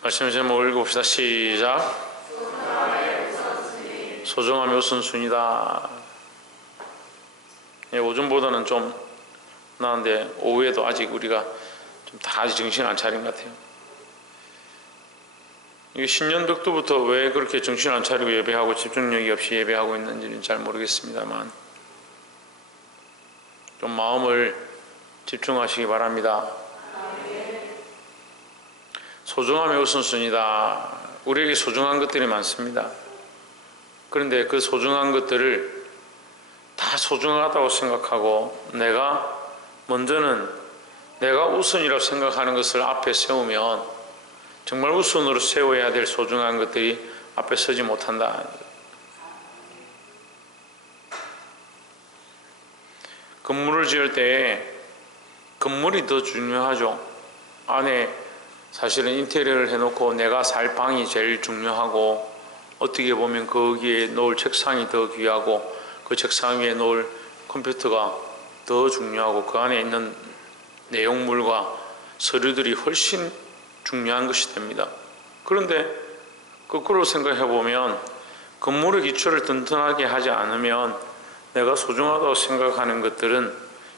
말씀 제목 읽어봅시다. 시작. 소중함이 우선순위다. 예, 오전보다는 좀 나은데 오후에도 아직 우리가 좀 다 아직 정신 안 차린 것 같아요. 이게 신년벽두부터 왜 그렇게 정신 안 차리고 예배하고 집중력이 없이 예배하고 있는지는 잘 모르겠습니다만 좀 마음을 집중하시기 바랍니다. 소중함이 우선순위다. 우리에게 소중한 것들이 많습니다. 그런데 그 소중한 것들을 다 소중하다고 생각하고 먼저는 내가 우선이라고 생각하는 것을 앞에 세우면 정말 우선으로 세워야 될 소중한 것들이 앞에 서지 못한다. 건물을 지을 때 건물이 더 중요하죠. 안에 사실은 인테리어를 해놓고 내가 살 방이 제일 중요하고 어떻게 보면 거기에 놓을 책상이 더 귀하고 그 책상 위에 놓을 컴퓨터가 더 중요하고 그 안에 있는 내용물과 서류들이 훨씬 중요한 것이 됩니다. 그런데 거꾸로 생각해 보면 건물의 기초를 튼튼하게 하지 않으면 내가 소중하다고 생각하는 것들은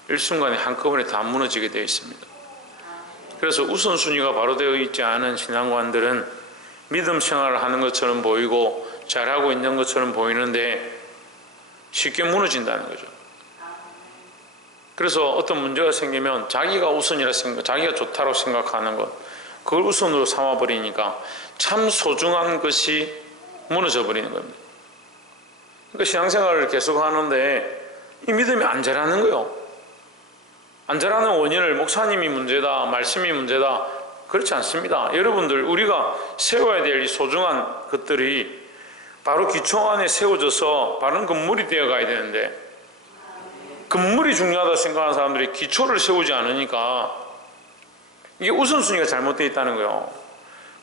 일순간에 한꺼번에 다 무너지게 되어 있습니다. 그래서 우선순위가 바로 되어 있지 않은 신앙관들은 믿음 생활을 하는 것처럼 보이고 잘하고 있는 것처럼 보이는데 쉽게 무너진다는 거죠. 그래서 어떤 문제가 생기면 자기가 우선이라 생각, 자기가 좋다고 생각하는 것, 그걸 우선으로 삼아버리니까 참 소중한 것이 무너져 버리는 겁니다. 그러니까 신앙생활을 계속 하는데 이 믿음이 안 자라는 거예요. 안 자라는 원인을 목사님이 문제다, 말씀이 문제다, 그렇지 않습니다. 여러분들, 우리가 세워야 될 이 소중한 것들이 바로 기초 안에 세워져서 바른 건물이 되어 가야 되는데 건물이 중요하다고 생각하는 사람들이 기초를 세우지 않으니까 이게 우선순위가 잘못되어 있다는 거예요.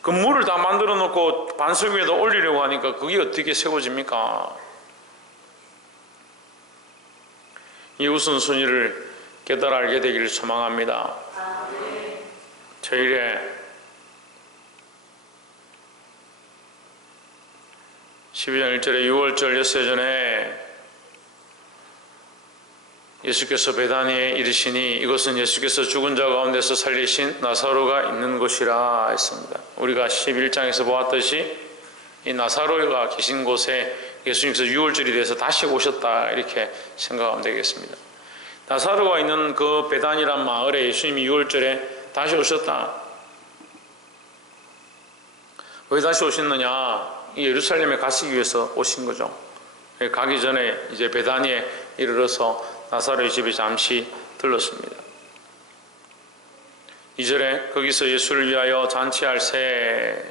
건물을 다 만들어 놓고 반석 위에다 올리려고 하니까 그게 어떻게 세워집니까? 이 우선순위를 깨달아 알게 되기를 소망합니다. 저일에 12장 1절에 6월절 엿새 전에 예수께서 베다니에 이르시니 이것은 예수께서 죽은 자 가운데서 살리신 나사로가 있는 곳이라 했습니다. 우리가 11장에서 보았듯이 이 나사로가 계신 곳에 예수님께서 6월절이 돼서 다시 오셨다 이렇게 생각하면 되겠습니다. 나사로가 있는 그 베단이란 마을에 예수님이 6월절에 다시 오셨다. 왜 다시 오셨느냐? 예루살렘에 가시기 위해서 오신 거죠. 가기 전에 이제 베다니에 이르러서 나사로의 집에 잠시 들렀습니다. 2절에 거기서 예수를 위하여 잔치할 새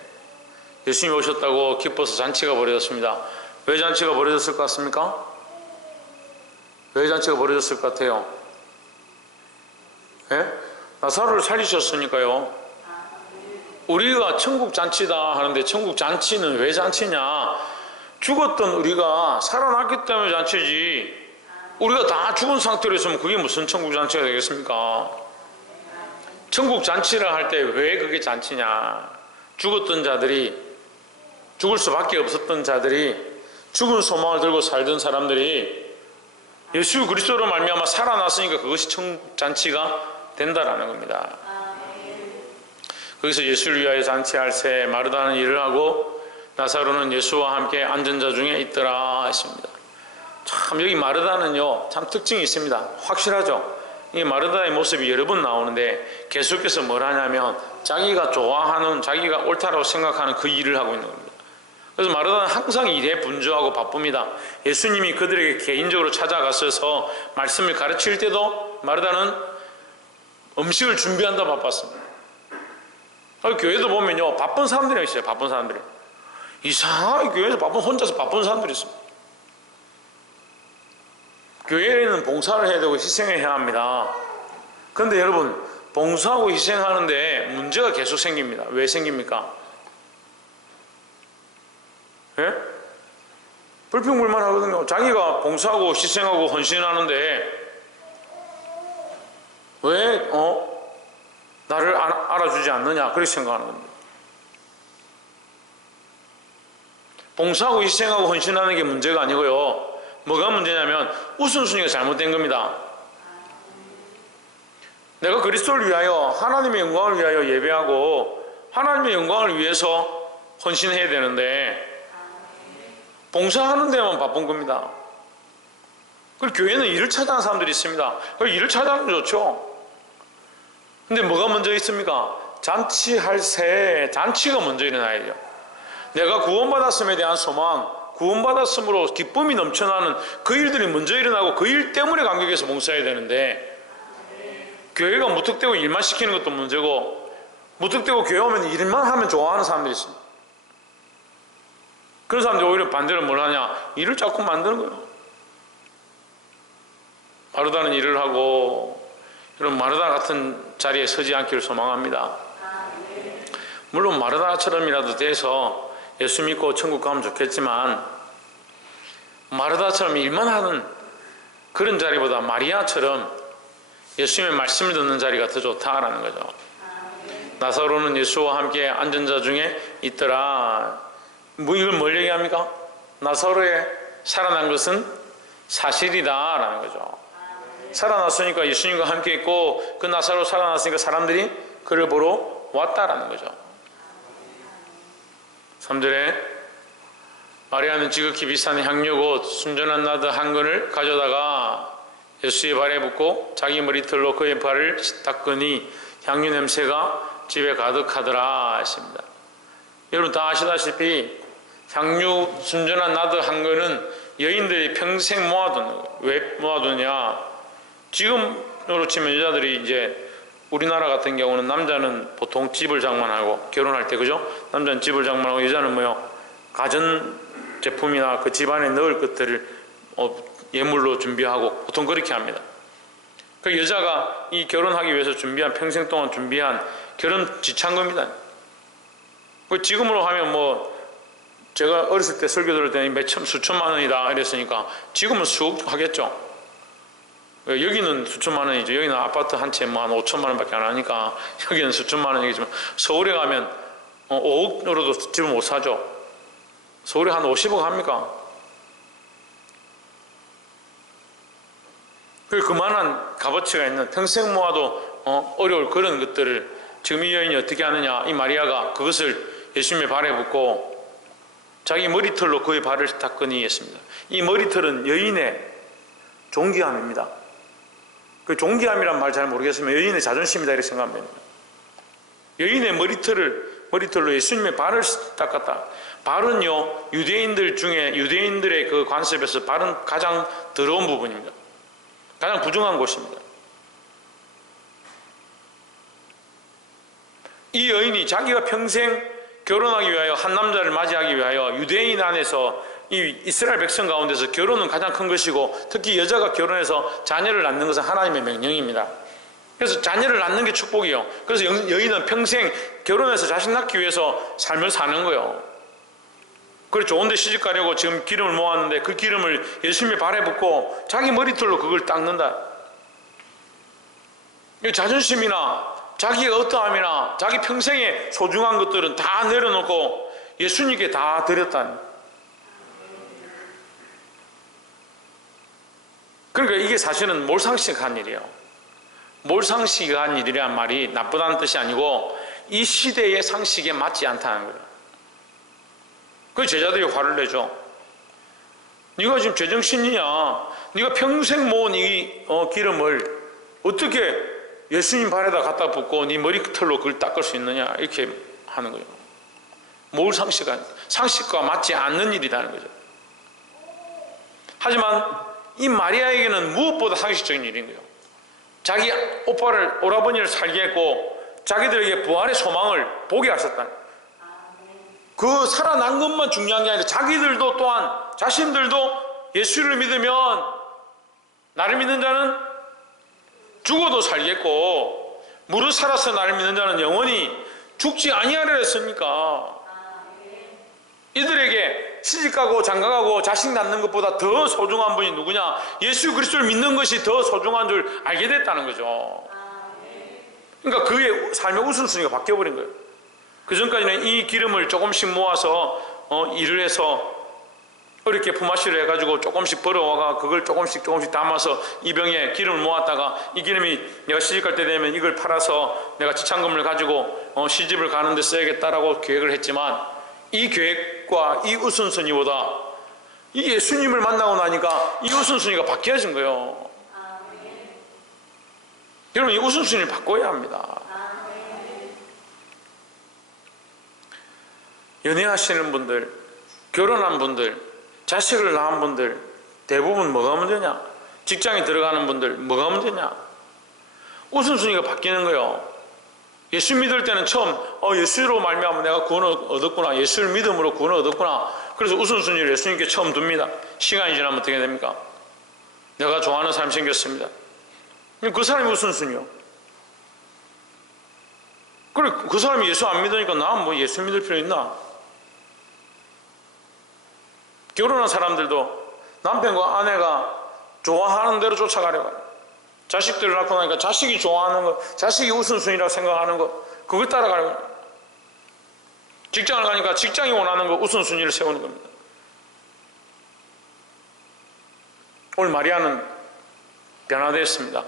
예수님이 오셨다고 기뻐서 잔치가 벌어졌습니다. 왜 잔치가 벌어졌을 것 같습니까? 왜 잔치가 벌어졌을 것 같아요? 예? 나사로를 살리셨으니까요. 우리가 천국 잔치다 하는데 천국 잔치는 왜 잔치냐? 죽었던 우리가 살아났기 때문에 잔치지 우리가 다 죽은 상태로 있으면 그게 무슨 천국 잔치가 되겠습니까? 천국 잔치를 할 때 왜 그게 잔치냐? 죽었던 자들이 죽을 수밖에 없었던 자들이 죽은 소망을 들고 살던 사람들이 예수 그리스도로 말미암아 살아났으니까 그것이 천국 잔치가 된다라는 겁니다. 거기서 예수를 위하여 잔치할 새 마르다는 일을 하고 나사로는 예수와 함께 앉은 자 중에 있더라 했습니다. 참 여기 마르다는요 참 특징이 있습니다. 확실하죠. 이 마르다의 모습이 여러 번 나오는데 계속해서 뭘 하냐면 자기가 좋아하는 자기가 옳다라고 생각하는 그 일을 하고 있는 겁니다. 그래서 마르다는 항상 일에 분주하고 바쁩니다. 예수님이 그들에게 개인적으로 찾아가셔서 말씀을 가르칠 때도 마르다는 음식을 준비한다 바빴습니다. 교회도 보면요 바쁜 사람들이 있어요. 바쁜 사람들이 이상하게 교회에서 혼자서 바쁜 사람들이 있습니다. 교회에는 봉사를 해야 되고 희생을 해야 합니다. 그런데 여러분 봉사하고 희생하는데 문제가 계속 생깁니다. 왜 생깁니까? 예? 불평불만 하거든요. 자기가 봉사하고 희생하고 헌신하는데 왜 나를 알아주지 않느냐 그렇게 생각하는 겁니다. 봉사하고 희생하고 헌신하는 게 문제가 아니고요. 뭐가 문제냐면 우선순위가 잘못된 겁니다. 내가 그리스도를 위하여 하나님의 영광을 위하여 예배하고 하나님의 영광을 위해서 헌신해야 되는데 봉사하는 데만 바쁜 겁니다. 그리고 교회는 일을 찾아하는 사람들이 있습니다. 일을 찾아하는 게 좋죠. 근데 뭐가 먼저 있습니까? 잔치할 새 잔치가 먼저 일어나야 돼요. 내가 구원받았음에 대한 소망, 구원받았음으로 기쁨이 넘쳐나는 그 일들이 먼저 일어나고 그 일 때문에 감격해서 봉사해야 되는데 교회가 무턱대고 일만 시키는 것도 문제고 무턱대고 교회 오면 일만 하면 좋아하는 사람들이 있습니다. 그런 사람들이 오히려 반대로 뭘 하냐? 일을 자꾸 만드는 거예요. 마르다는 일을 하고 이런 마르다 같은 자리에 서지 않기를 소망합니다. 물론 마르다처럼이라도 돼서 예수 믿고 천국 가면 좋겠지만 마르다처럼 일만 하는 그런 자리보다 마리아처럼 예수님의 말씀을 듣는 자리가 더 좋다라는 거죠. 나사로는 예수와 함께 앉은 자 중에 있더라. 이걸 뭘 얘기합니까? 나사로의 살아난 것은 사실이다라는 거죠. 살아났으니까 예수님과 함께 있고 그 나사로 살아났으니까 사람들이 그를 보러 왔다라는 거죠. 3절에 마리아는 지극히 비싼 향료고 순전한 나드 한 근을 가져다가 예수의 발에 붓고 자기 머리털로 그의 발을 닦으니 향유 냄새가 집에 가득하더라 하십니다. 여러분 다 아시다시피 향유 순전한 나드 한 근은 여인들이 평생 모아두는 거예요. 왜 모아두냐? 지금으로 치면 여자들이 이제 우리나라 같은 경우는 남자는 보통 집을 장만하고 결혼할 때 그죠? 남자는 집을 장만하고 여자는 뭐요? 가전 제품이나 그 집안에 넣을 것들을 예물로 준비하고 보통 그렇게 합니다. 그 여자가 이 결혼하기 위해서 준비한 평생 동안 준비한 결혼 지창금이다. 지금으로 하면 뭐 제가 어렸을 때 설교 들을 때는 수천만 원이다 이랬으니까 지금은 수억 하겠죠. 여기는 수천만 원이죠. 여기는 아파트 한 채 뭐 한 5천만 원밖에 안 하니까 여기는 수천만 원이겠지만 서울에 가면 5억으로도 집을 못 사죠. 서울에 한 50억 합니까? 그만한 값어치가 있는 평생 모아도 어려울 그런 것들을 지금 이 여인이 어떻게 하느냐? 이 마리아가 그것을 예수님의 발에 붓고 자기 머리털로 그의 발을 닦으니 했습니다. 이 머리털은 여인의 존귀함입니다. 그 존귀함이란 말 잘 모르겠으면 여인의 자존심이다 이렇게 생각하면 됩니다. 여인의 머리털로 예수님의 발을 닦았다. 발은요 유대인들 중에 유대인들의 그 관습에서 발은 가장 더러운 부분입니다. 가장 부정한 곳입니다. 이 여인이 자기가 평생 결혼하기 위하여 한 남자를 맞이하기 위하여 유대인 안에서 이 이스라엘 백성 가운데서 결혼은 가장 큰 것이고 특히 여자가 결혼해서 자녀를 낳는 것은 하나님의 명령입니다. 그래서 자녀를 낳는 게 축복이에요. 그래서 여인은 평생 결혼해서 자식 낳기 위해서 삶을 사는 거예요. 그래 좋은 데 시집 가려고 지금 기름을 모았는데 그 기름을 예수님의 발에 붓고 자기 머리털로 그걸 닦는다. 자존심이나 자기의 어떠함이나 자기 평생의 소중한 것들은 다 내려놓고 예수님께 다 드렸다는. 그러니까 이게 사실은 몰상식한 일이에요. 몰상식한 일이란 말이 나쁘다는 뜻이 아니고 이 시대의 상식에 맞지 않다는 거예요. 그 제자들이 화를 내죠. 네가 지금 제정신이냐? 네가 평생 모은 이 기름을 어떻게 예수님 발에다 갖다 붓고 네 머리털로 그걸 닦을 수 있느냐? 이렇게 하는 거죠. 몰상식한, 상식과 맞지 않는 일이라는 거죠. 하지만 이 마리아에게는 무엇보다 상식적인 일인 거예요. 자기 오라버니를 살게 했고 자기들에게 부활의 소망을 보게 하셨다는 거예요. 그 살아난 것만 중요한 게 아니라 자기들도 또한 자신들도 예수를 믿으면 나를 믿는 자는 죽어도 살겠고 무릇 살아서 나를 믿는 자는 영원히 죽지 아니하리라 했으니까 이들에게 시집가고 장가가고 자식 낳는 것보다 더 소중한 분이 누구냐? 예수 그리스도를 믿는 것이 더 소중한 줄 알게 됐다는 거죠. 그러니까 그의 삶의 우선순위가 바뀌어버린 거예요. 그 전까지는 이 기름을 조금씩 모아서 일을 해서 어렵게 품앗이를 해가지고 조금씩 벌어와가 그걸 조금씩 담아서 이 병에 기름을 모았다가 이 기름이 내가 시집갈 때 되면 이걸 팔아서 내가 지참금을 가지고 시집을 가는데 써야겠다라고 계획을 했지만, 이 계획과 이 우선순위보다 이 예수님을 만나고 나니까 이 우선순위가 바뀌어진 거예요. 여러분, 이 우선순위를 바꿔야 합니다. 연애하시는 분들, 결혼한 분들, 자식을 낳은 분들 대부분 뭐가 문제냐? 직장에 들어가는 분들 뭐가 문제냐? 우선순위가 바뀌는 거예요. 예수 믿을 때는 처음 예수로 말미암아 내가 구원을 얻었구나, 예수를 믿음으로 구원을 얻었구나, 그래서 우선순위를 예수님께 처음 둡니다. 시간이 지나면 어떻게 됩니까? 내가 좋아하는 사람이 생겼습니다. 그 사람이 우선순위요. 그래, 그 사람이 예수 안 믿으니까 나 뭐 예수 믿을 필요 있나? 결혼한 사람들도 남편과 아내가 좋아하는 대로 쫓아가려고 해요. 자식들을 낳고 나니까 자식이 좋아하는 거, 자식이 우선순위라고 생각하는 거, 그걸 따라가려고 해요. 직장을 가니까 직장이 원하는 거 우선순위를 세우는 겁니다. 오늘 마리아는 변화됐습니다.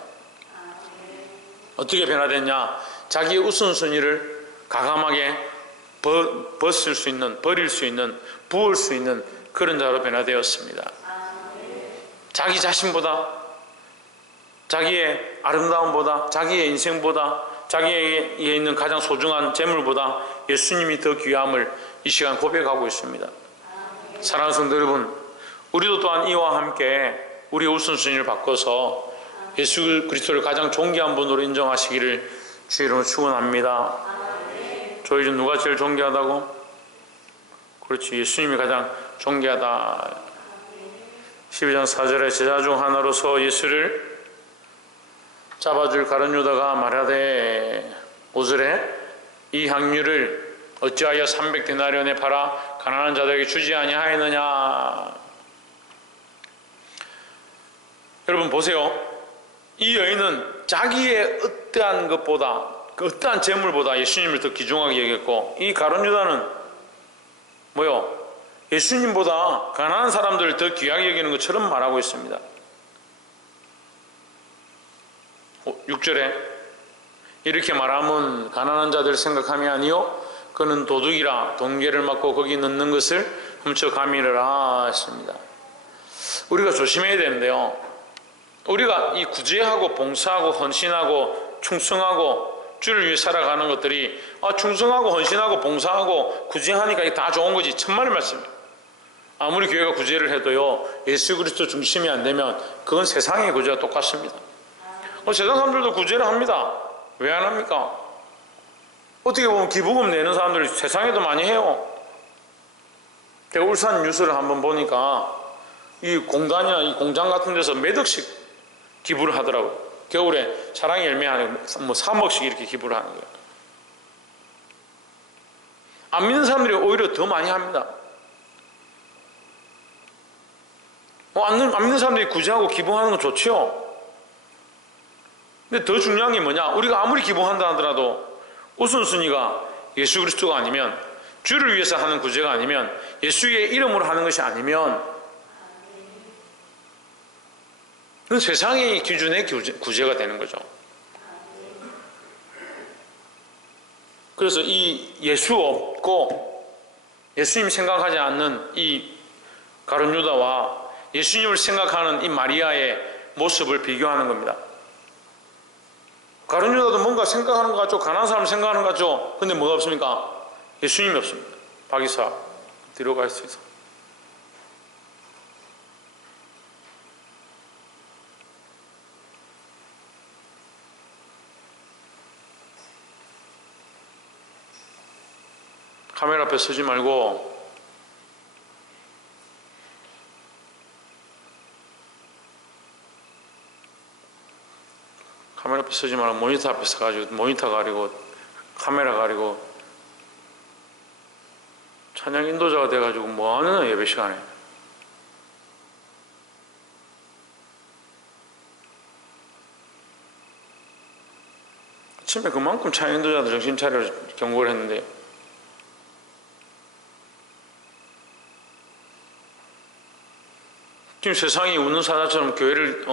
어떻게 변화됐냐? 자기의 우선순위를 과감하게 벗을 수 있는, 버릴 수 있는, 부을 수 있는 그런 자로 변화되었습니다. 자기 자신보다, 자기의 아름다움보다, 자기의 인생보다, 자기에게 있는 가장 소중한 재물보다 예수님이 더 귀함을 이 시간 고백하고 있습니다. 사랑하는 성도 여러분, 우리도 또한 이와 함께 우리의 우선순위를 바꿔서 예수 그리스도를 가장 존귀한 분으로 인정하시기를 주의 이름으로 축원합니다. 저희 중 누가 제일 존귀하다고? 그렇지, 예수님이 가장 존귀하다. 12장 4절에 제자 중 하나로서 예수를 잡아줄 가룟 유다가 말하되 5절에 이 향유를 어찌하여 300데나리온에 팔아 가난한 자들에게 주지 아니하였느냐. 여러분 보세요. 이 여인은 자기의 어떠한 것보다, 그 어떠한 재물보다 예수님을 더 귀중하게 여겼고, 이 가룟 유다는 뭐요? 예수님보다 가난한 사람들을 더 귀하게 여기는 것처럼 말하고 있습니다. 6절에 이렇게 말하면 가난한 자들 생각함이 아니요 그는 도둑이라 돈괴를 맞고 거기 넣는 것을 훔쳐 가미르라 했습니다. 우리가 조심해야 되는데요, 우리가 이 구제하고 봉사하고 헌신하고 충성하고 주를 위해 살아가는 것들이 충성하고 헌신하고 봉사하고 구제하니까 이게 다 좋은 거지, 천만의 말씀이에요. 아무리 교회가 구제를 해도요, 예수 그리스도 중심이 안 되면 그건 세상의 구제와 똑같습니다. 세상 사람들도 구제를 합니다. 왜 안 합니까? 어떻게 보면 기부금 내는 사람들이 세상에도 많이 해요. 제가 울산 뉴스를 한번 보니까 이 공단이나 이 공장 같은 데서 몇 억씩 기부를 하더라고요. 겨울에 사랑의 열매 안에 뭐 3억씩 이렇게 기부를 하는 거예요. 안 믿는 사람들이 오히려 더 많이 합니다. 안 믿는 사람들이 구제하고 기부하는 건 좋죠. 근데 더 중요한 게 뭐냐? 우리가 아무리 기부한다 하더라도 우선순위가 예수 그리스도가 아니면, 주를 위해서 하는 구제가 아니면, 예수의 이름으로 하는 것이 아니면, 그건 세상의 기준의 구제가 되는 거죠. 그래서 이 예수 없고 예수님 생각하지 않는 이 가룟 유다와 예수님을 생각하는 이 마리아의 모습을 비교하는 겁니다. 가룟 유다도 뭔가 생각하는 것 같죠. 가난한 사람 생각하는 것 같죠. 근데 뭐가 없습니까? 예수님이 없습니다. 박이사 뒤로 갈 수 있어. 카메라 앞에 서지 말고 카메라 앞에 서지 말고 모니터 앞에 서가지고 모니터 가리고 카메라 가리고 찬양 인도자가 돼가지고 뭐하는 예배 시간에. 아침에 그만큼 찬양 인도자들 정신 차려 경고를 했는데 지금 세상이 웃는 사자처럼 교회를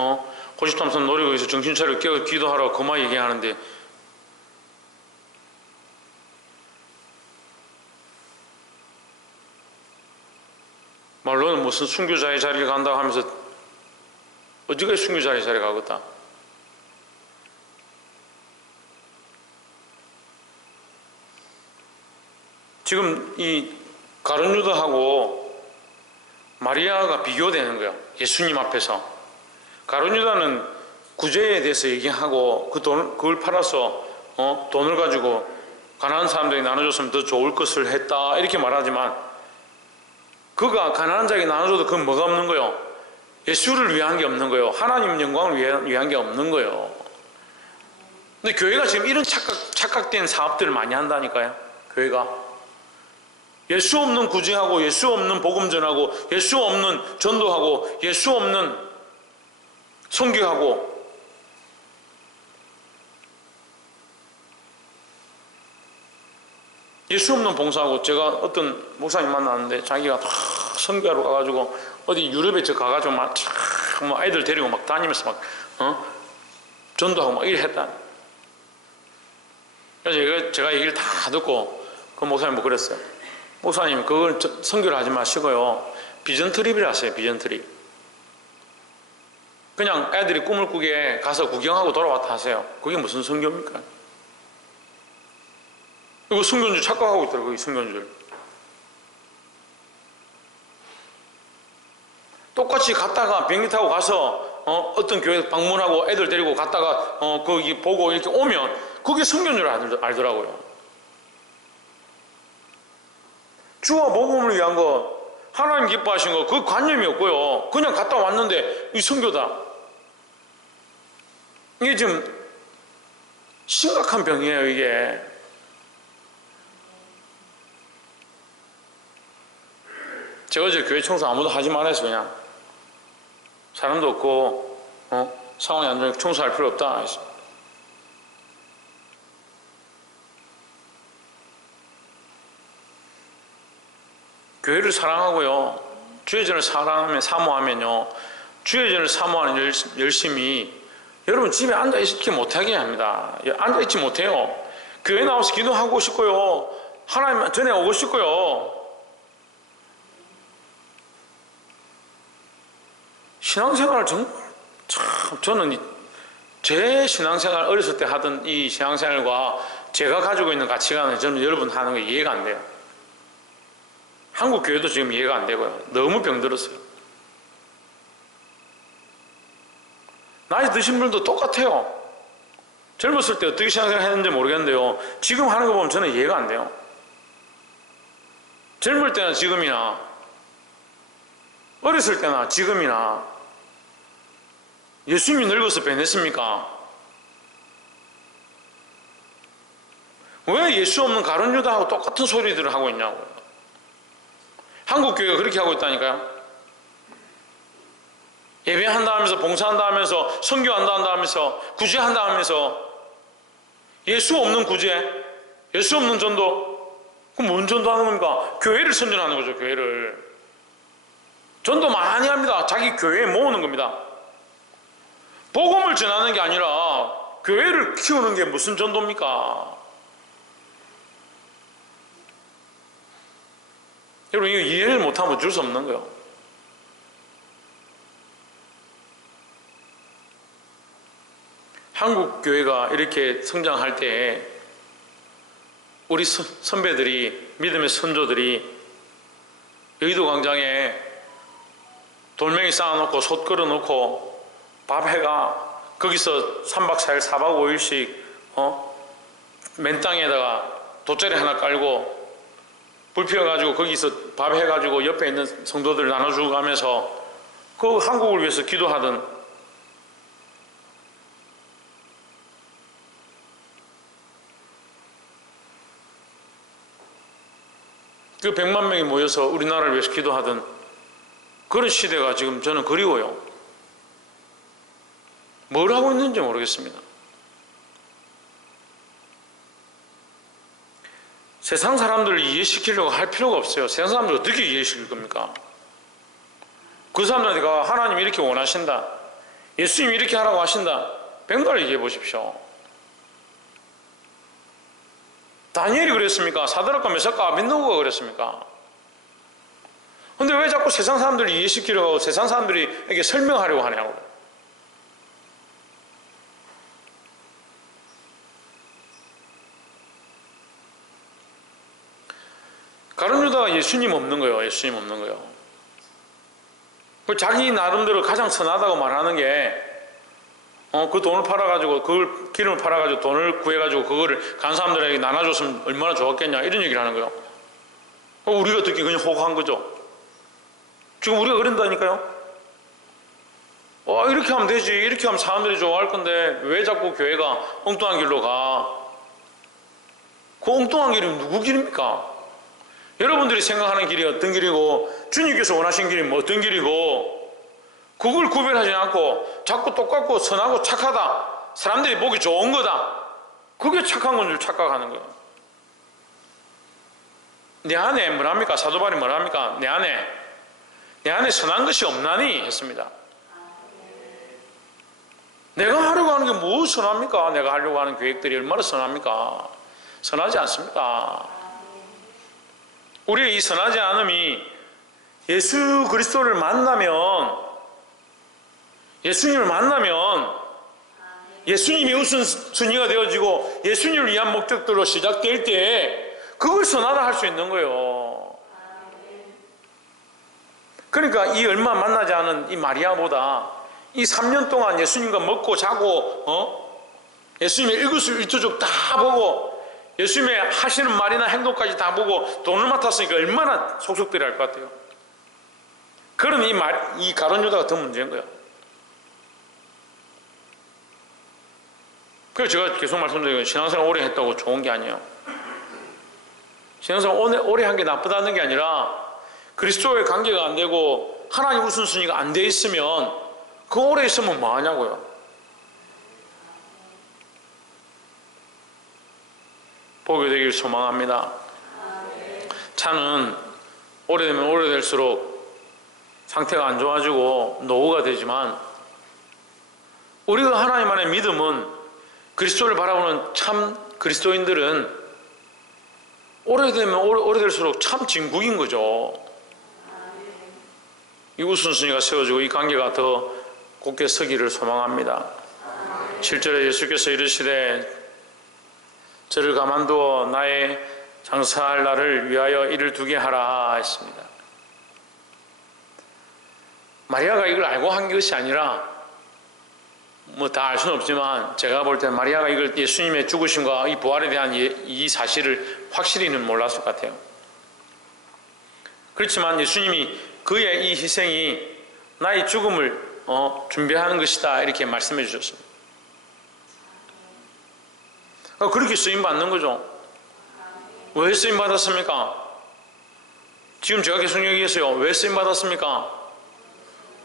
호시탐탐 노리고 있어 정신 차리고 깨어 기도하라고 그만 얘기하는데, 말로는 무슨 순교자의 자리를 간다고 하면서 어디가 순교자의 자리에 가겠다. 지금 이 가룟 유다하고 마리아가 비교되는 거예요. 예수님 앞에서. 가룟 유다는 구제에 대해서 얘기하고 그걸 팔아서 돈을 가지고 가난한 사람들이 나눠줬으면 더 좋을 것을 했다 이렇게 말하지만, 그가 가난한 자에게 나눠줘도 그건 뭐가 없는 거예요? 예수를 위한 게 없는 거예요. 하나님 영광을 위한 게 없는 거예요. 근데 교회가 지금 이런 착각된 사업들을 많이 한다니까요. 교회가 예수 없는 구제하고 예수 없는 복음 전하고 예수 없는 전도하고 예수 없는 선교하고, 예수 없는 봉사하고. 제가 어떤 목사님 만났는데 자기가 선교하러 가가지고 어디 유럽에 가가지고 막 아이들 데리고 막 다니면서 막 전도하고 막 이래 했다. 그래서 제가 얘기를 다 듣고 그 목사님 뭐 그랬어요. 목사님 그걸 선교를 하지 마시고요, 비전 트립이라 하세요. 비전 트립. 그냥 애들이 꿈을 꾸게 가서 구경하고 돌아왔다 하세요. 그게 무슨 선교입니까? 이거 선교인 줄 착각하고 있더라고요. 이 선교인 줄. 똑같이 갔다가 비행기 타고 가서 어떤 교회 방문하고 애들 데리고 갔다가 거기 보고 이렇게 오면 그게 선교인 줄 알더라고요. 주와 복음을 위한 거, 하나님 기뻐하신 거, 그 관념이 없고요. 그냥 갔다 왔는데 이 선교다. 이게 지금 심각한 병이에요. 이게. 제가 어제 교회 청소 아무도 하지 말아서 그냥 사람도 없고 상황이 안 좋으니까 청소할 필요 없다. 교회를 사랑하고요, 주의 전을 사모하면요, 주의 전을 사모하는 열심히 여러분 집에 앉아있지 못하게 합니다. 앉아있지 못해요. 교회 나와서 기도하고 싶고요, 하나님 전에 오고 싶고요. 신앙생활을 정말 저는 제 신앙생활 어렸을 때 하던 이 신앙생활과 제가 가지고 있는 가치관을 저는 여러분 하는 거 이해가 안 돼요. 한국 교회도 지금 이해가 안 되고요. 너무 병들었어요. 나이 드신 분들도 똑같아요. 젊었을 때 어떻게 신앙생활 했는지 모르겠는데요, 지금 하는 거 보면 저는 이해가 안 돼요. 젊을 때나 지금이나, 어렸을 때나 지금이나 예수님이 늙어서 변했습니까? 왜 예수 없는 가룟 유다하고 똑같은 소리들을 하고 있냐고. 한국 교회가 그렇게 하고 있다니까요. 예배한다 하면서, 봉사한다 하면서, 선교한다 하면서, 구제한다 하면서, 예수 없는 구제, 예수 없는 전도. 그럼 뭔 전도하는 겁니까? 교회를 선전하는 거죠. 교회를. 전도 많이 합니다. 자기 교회에 모으는 겁니다. 복음을 전하는 게 아니라 교회를 키우는 게 무슨 전도입니까? 여러분, 이거 이해를 못하면 줄 수 없는 거예요. 한국 교회가 이렇게 성장할 때 우리 선배들이, 믿음의 선조들이 여의도 광장에 돌멩이 쌓아놓고 솥 끓여놓고 밥 해가 거기서 3박 4일 4박 5일씩 맨 땅에다가 돗자리 하나 깔고 불 피워가지고 거기서 밥 해가지고 옆에 있는 성도들 나눠주고 하면서 그 한국을 위해서 기도하던, 그 100만 명이 모여서 우리나라를 위해서 기도하던 그런 시대가 지금 저는 그리워요. 뭘 하고 있는지 모르겠습니다. 세상 사람들을 이해시키려고 할 필요가 없어요. 세상 사람들 어떻게 이해시킬 겁니까? 그 사람들한테 하나님이 이렇게 원하신다, 예수님이 이렇게 하라고 하신다, 백날 얘기해 보십시오. 다니엘이 그랬습니까? 사드락과 메삭과 아벳느고가 그랬습니까? 근데 왜 자꾸 세상 사람들이 이해시키려고 하고 세상 사람들에게 설명하려고 하냐고. 가룟 유다가 예수님 없는 거예요. 예수님 없는 거예요. 자기 나름대로 가장 선하다고 말하는 게 그 돈을 팔아가지고, 그걸 기름을 팔아가지고 돈을 구해가지고 그거를 간 사람들에게 나눠줬으면 얼마나 좋았겠냐, 이런 얘기를 하는 거예요. 우리가 듣기 그냥 호강한 거죠. 지금 우리가 그런다니까요. 이렇게 하면 되지, 이렇게 하면 사람들이 좋아할 건데 왜 자꾸 교회가 엉뚱한 길로 가? 그 엉뚱한 길이 누구 길입니까? 여러분들이 생각하는 길이 어떤 길이고 주님께서 원하신 길이 어떤 길이고, 그걸 구별하지 않고 자꾸 똑같고 선하고 착하다, 사람들이 보기 좋은 거다, 그게 착한 건 줄 착각하는 거예요. 내 안에 뭐랍니까? 사도 바울이 뭐랍니까? 내 안에 선한 것이 없나니 했습니다. 내가 하려고 하는 게 뭐 선합니까? 내가 하려고 하는 계획들이 얼마나 선합니까? 선하지 않습니다. 우리의 이 선하지 않음이 예수 그리스도를 만나면, 예수님을 만나면 예수님이 우선순위가 되어지고 예수님을 위한 목적들로 시작될 때 그걸 선하다 할 수 있는 거예요. 그러니까 이 얼마 만나지 않은 이 마리아보다 이 3년 동안 예수님과 먹고 자고 예수님의 일거수일투족 다 보고 예수님의 하시는 말이나 행동까지 다 보고 돈을 맡았으니까 얼마나 속속들이 할 것 같아요. 그럼 이 가룟 유다가 더 문제인 거예요. 그래서 제가 계속 말씀드리고, 신앙생활 오래 했다고 좋은 게 아니에요. 신앙생활 오래 한 게 나쁘다는 게 아니라 그리스도의 관계가 안 되고 하나님 우선순위가 안 돼 있으면 그 오래 있으면 뭐 하냐고요. 보게 되길 소망합니다. 차는 오래되면 오래될수록 상태가 안 좋아지고 노후가 되지만, 우리가 하나님 안에 믿음은, 그리스도를 바라보는 참 그리스도인들은 오래되면 오래될수록 참 진국인 거죠. 이 우선순위가 세워지고 이 관계가 더 굳게 서기를 소망합니다. 7절에 예수께서 이르시되 저를 가만두어 나의 장사할 날을 위하여 이를 두게 하라 했습니다. 마리아가 이걸 알고 한 것이 아니라, 다 알 수는 없지만 제가 볼 때 마리아가 이걸 예수님의 죽으심과 이 부활에 대한 이 사실을 확실히는 몰랐을 것 같아요. 그렇지만 예수님이 그의 이 희생이 나의 죽음을 준비하는 것이다, 이렇게 말씀해 주셨습니다. 그렇게 쓰임받는 거죠. 왜 쓰임받았습니까? 지금 제가 계속 얘기했어요. 왜 쓰임받았습니까?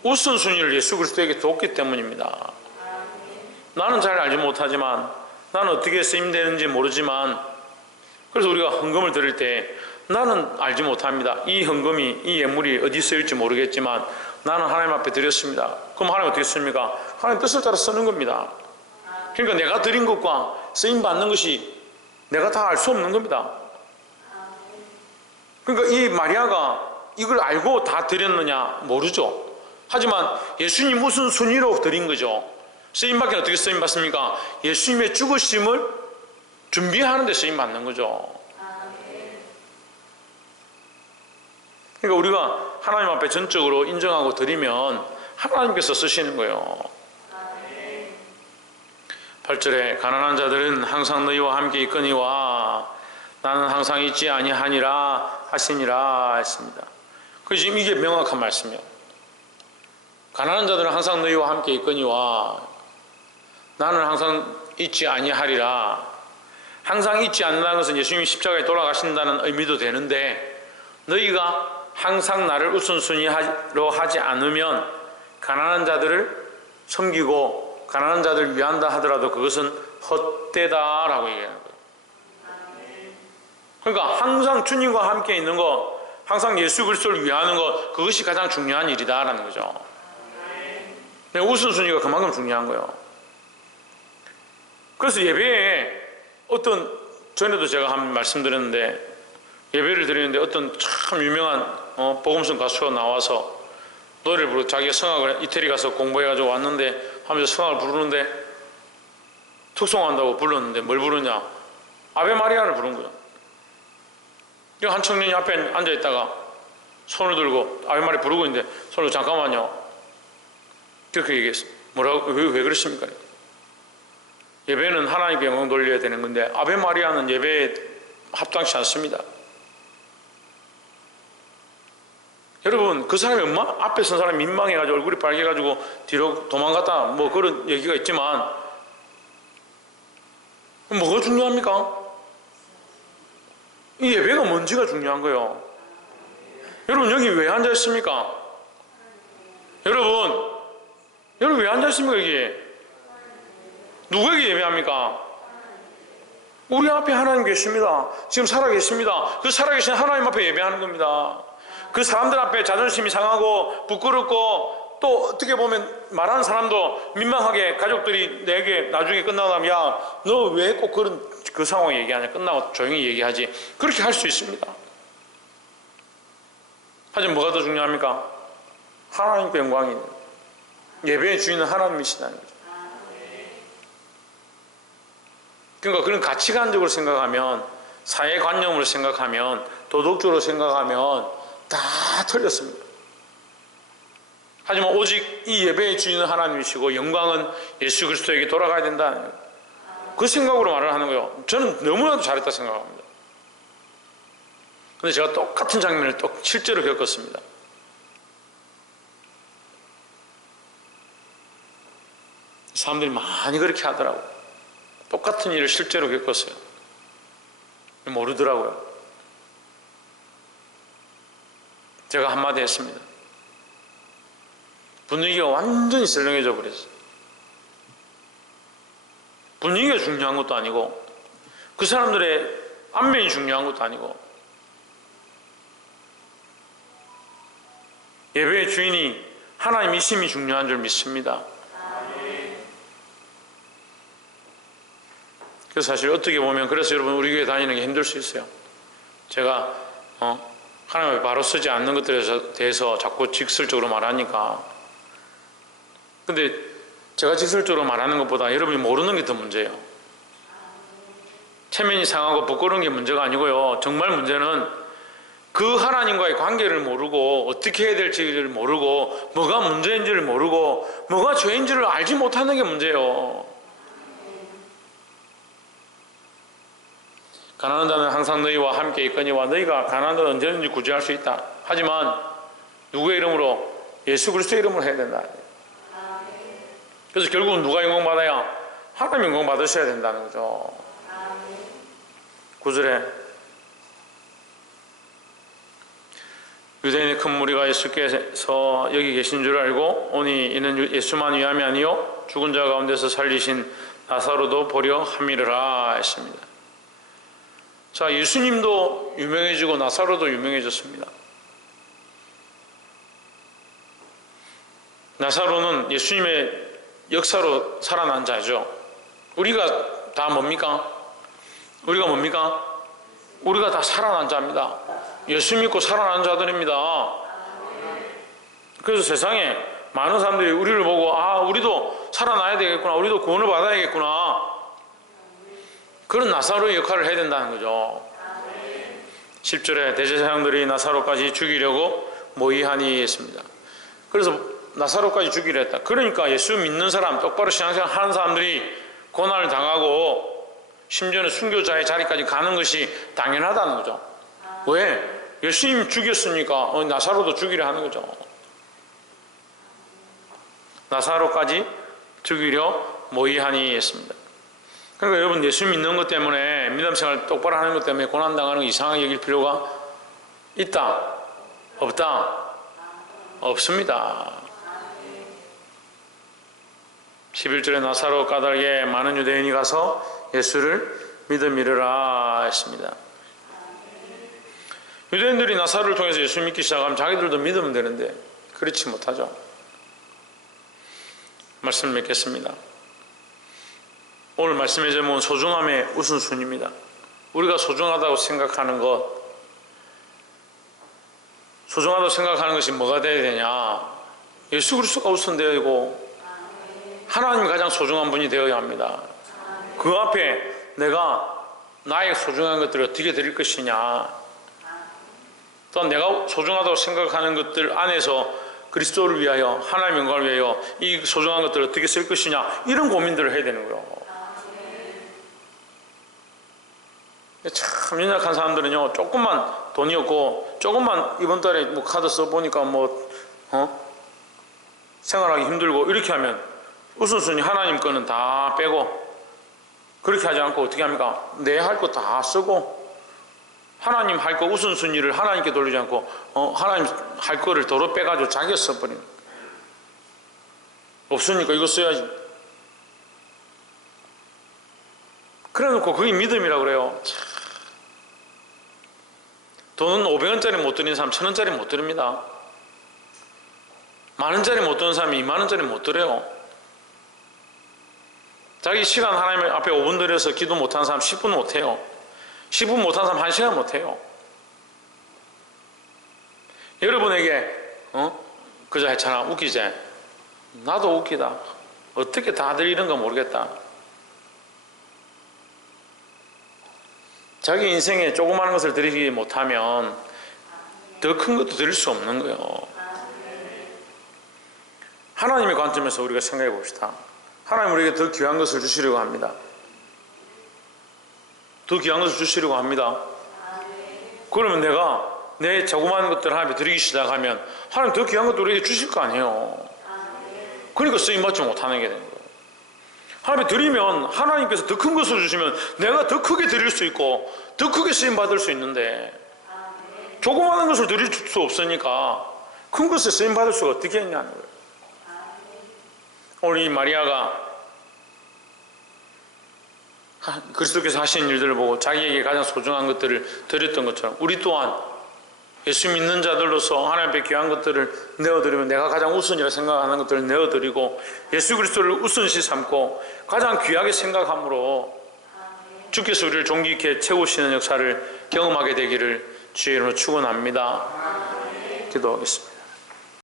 우선순위를 예수 그리스도에게 뒀기 때문입니다. 나는 잘 알지 못하지만, 나는 어떻게 쓰임되는지 모르지만, 그래서 우리가 헌금을 드릴 때 나는 알지 못합니다. 이 헌금이, 이 예물이 어디 쓰일지 모르겠지만 나는 하나님 앞에 드렸습니다. 그럼 하나님 어떻게 씁니까? 하나님 뜻을 따라 쓰는 겁니다. 그러니까 내가 드린 것과 쓰임받는 것이 내가 다 알 수 없는 겁니다. 그러니까 이 마리아가 이걸 알고 다 드렸느냐 모르죠. 하지만 예수님 무슨 순위로 드린 거죠. 쓰임받기는 어떻게 쓰임받습니까? 예수님의 죽으심을 준비하는 데 쓰임받는 거죠. 그러니까 우리가 하나님 앞에 전적으로 인정하고 드리면 하나님께서 쓰시는 거예요. 8절에 가난한 자들은 항상 너희와 함께 있거니와 나는 항상 있지 아니하니라 하시니라 했습니다. 그래서 지금 이게 명확한 말씀이에요. 가난한 자들은 항상 너희와 함께 있거니와 나는 항상 있지 아니하리라. 항상 있지 않는다는 것은 예수님이 십자가에 돌아가신다는 의미도 되는데, 너희가 항상 나를 우선순위로 하지 않으면 가난한 자들을 섬기고 가난한 자들을 위한다 하더라도 그것은 헛되다라고 얘기하는 거예요. 그러니까 항상 주님과 함께 있는 거, 항상 예수 그리스도를 위하는 것, 그것이 가장 중요한 일이다라는 거죠. 우선순위가 그만큼 중요한 거예요. 그래서 예배에 전에도 제가 한 말씀드렸는데, 예배를 드리는데 어떤 참 유명한 복음성 가수가 나와서 노래를 부르고 자기가 성악을 이태리 가서 공부해가지고 왔는데 하면서 성악을 부르는데 특송한다고 불렀는데 뭘 부르냐? 아베 마리아를 부른 거예요. 한 청년이 앞에 앉아있다가 손을 들고 아베 마리아 부르고 있는데 손을 잠깐만요. 그렇게 얘기했어요. 뭐라고? 왜 그러십니까? 예배는 하나님께 영광 돌려야 되는 건데 아베 마리아는 예배에 합당치 않습니다. 여러분, 그 사람이 앞에 선 사람이 민망해가지고 얼굴이 빨개가지고 뒤로 도망갔다 뭐 그런 얘기가 있지만 뭐가 중요합니까? 이 예배가 뭔지가 중요한 거예요. 여러분, 여기 왜 앉아있습니까? 여러분 왜 앉아있습니까? 여기 누구에게 예배합니까? 우리 앞에 하나님 계십니다. 지금 살아계십니다. 그 살아계신 하나님 앞에 예배하는 겁니다. 그 사람들 앞에 자존심이 상하고 부끄럽고 또 어떻게 보면 말하는 사람도 민망하게 가족들이 내게 나중에 끝나고 나면 야, 너 왜 꼭 그 상황 얘기하냐? 끝나고 조용히 얘기하지. 그렇게 할 수 있습니다. 하지만 뭐가 더 중요합니까? 하나님께 영광이 예배의 주인은 하나님이시다는 거죠. 그러니까 그런 가치관적으로 생각하면, 사회관념으로 생각하면, 도덕적으로 생각하면 다 틀렸습니다. 하지만 오직 이 예배의 주인은 하나님이시고 영광은 예수 그리스도에게 돌아가야 된다는 거예요. 그 생각으로 말을 하는 거예요. 저는 너무나도 잘했다 생각합니다. 근데 제가 똑같은 장면을 또 실제로 겪었습니다. 사람들이 많이 그렇게 하더라고요. 똑같은 일을 실제로 겪었어요. 모르더라고요. 제가 한마디 했습니다. 분위기가 완전히 썰렁해져 버렸어요. 분위기가 중요한 것도 아니고 그 사람들의 안면이 중요한 것도 아니고 예배의 주인이 하나님이심이 중요한 줄 믿습니다. 그래서 사실 어떻게 보면 그래서 여러분 우리 교회 다니는 게 힘들 수 있어요. 제가 하나님을 바로 쓰지 않는 것들에 대해서 자꾸 직설적으로 말하니까. 근데 제가 직설적으로 말하는 것보다 여러분이 모르는 게 더 문제예요. 체면이 상하고 부끄러운 게 문제가 아니고요. 정말 문제는 그 하나님과의 관계를 모르고 어떻게 해야 될지를 모르고 뭐가 문제인지를 모르고 뭐가 죄인지를 알지 못하는 게 문제예요. 가난한 자는 항상 너희와 함께 있거니와 너희가 가난한 자는 언제든지 구제할 수 있다. 하지만 누구의 이름으로? 예수 그리스도의 이름으로 해야 된다. 그래서 결국은 누가 영광 받아야? 하나님 영광 받으셔야 된다는 거죠. 9절에 유대인의 큰 무리가 예수께서 여기 계신 줄 알고 오니 이는 예수만 위함이 아니요 죽은 자 가운데서 살리신 나사로도 보려 함이라 했습니다. 자, 예수님도 유명해지고 나사로도 유명해졌습니다. 나사로는 예수님의 역사로 살아난 자죠. 우리가 다 뭡니까? 우리가 뭡니까? 우리가 다 살아난 자입니다. 예수 믿고 살아난 자들입니다. 그래서 세상에 많은 사람들이 우리를 보고 우리도 살아나야 되겠구나, 우리도 구원을 받아야겠구나, 그런 나사로의 역할을 해야 된다는 거죠. 10절에 대제사장들이 나사로까지 죽이려고 모의하니 했습니다. 그래서 나사로까지 죽이려 했다. 그러니까 예수 믿는 사람, 똑바로 신앙생활 하는 사람들이 고난을 당하고 심지어는 순교자의 자리까지 가는 것이 당연하다는 거죠. 왜? 예수님 죽였으니까 나사로도 죽이려 하는 거죠. 나사로까지 죽이려 모의하니 했습니다. 그러니까 여러분, 예수 믿는 것 때문에, 믿음생활 똑바로 하는 것 때문에 고난당하는 거 이상하게 여길 필요가 있다? 없다? 없습니다. 11절에 나사로 까닭에 많은 유대인이 가서 예수를 믿음이르라 했습니다. 유대인들이 나사로를 통해서 예수 믿기 시작하면 자기들도 믿으면 되는데 그렇지 못하죠. 말씀을 맺겠습니다. 오늘 말씀의 제목은 소중함의 우선순위입니다. 우리가 소중하다고 생각하는 것, 소중하다고 생각하는 것이 뭐가 되어야 되냐? 예수 그리스도가 우선되어야 되고 하나님이 가장 소중한 분이 되어야 합니다. 그 앞에 내가 나의 소중한 것들을 어떻게 드릴 것이냐, 또 내가 소중하다고 생각하는 것들 안에서 그리스도를 위하여, 하나님의 영광을 위하여 이 소중한 것들을 어떻게 쓸 것이냐, 이런 고민들을 해야 되는 거예요. 참 연약한 사람들은요, 조금만 돈이 없고 조금만 이번 달에 뭐 카드 써보니까 생활하기 힘들고 이렇게 하면 우선순위 하나님 거는 다 빼고, 그렇게 하지 않고 어떻게 합니까? 내 할 거 다 쓰고 하나님 할 거 우선순위를 하나님께 돌리지 않고 하나님 할 거를 도로 빼가지고 자기가 써버리는 거예요. 없으니까 이거 써야지. 그래놓고 그게 믿음이라고 그래요. 참. 돈은 500원짜리 못 드리는 사람 1000원짜리 못 드립니다. 만원짜리 못 드는 사람이 2만원짜리 못 드려요. 자기 시간 하나님 앞에 5분 들여서 기도 못하는 사람 10분 못해요. 10분 못하는 사람 1시간 못해요. 여러분에게 그저 했잖아, 웃기지? 나도 웃기다. 어떻게 다들 이런 거 모르겠다. 자기 인생에 조그마한 것을 드리지 못하면 더 큰 것도 드릴 수 없는 거예요. 하나님의 관점에서 우리가 생각해 봅시다. 하나님 우리에게 더 귀한 것을 주시려고 합니다. 더 귀한 것을 주시려고 합니다. 그러면 내가 내 조그마한 것들 하나님께 드리기 시작하면 하나님 더 귀한 것도 우리에게 주실 거 아니에요. 그러니까 쓰임받지 못하는 게 되는 거예요. 하나님께 드리면 하나님께서 더 큰 것을 주시면 내가 더 크게 드릴 수 있고 더 크게 쓰임받을 수 있는데, 조그마한 것을 드릴 수 없으니까 큰 것을 쓰임받을 수가 어떻게 있냐는 거예요. 오늘 이 마리아가 그리스도께서 하신 일들을 보고 자기에게 가장 소중한 것들을 드렸던 것처럼 우리 또한 예수 믿는 자들로서 하나님 앞에 귀한 것들을 내어드리면 내가 가장 우선이라 생각하는 것들을 내어드리고 예수 그리스도를 우선시 삼고 가장 귀하게 생각함으로 주께서 우리를 존귀 있게 채우시는 역사를 경험하게 되기를 주의 이름으로 축원합니다. 기도하겠습니다.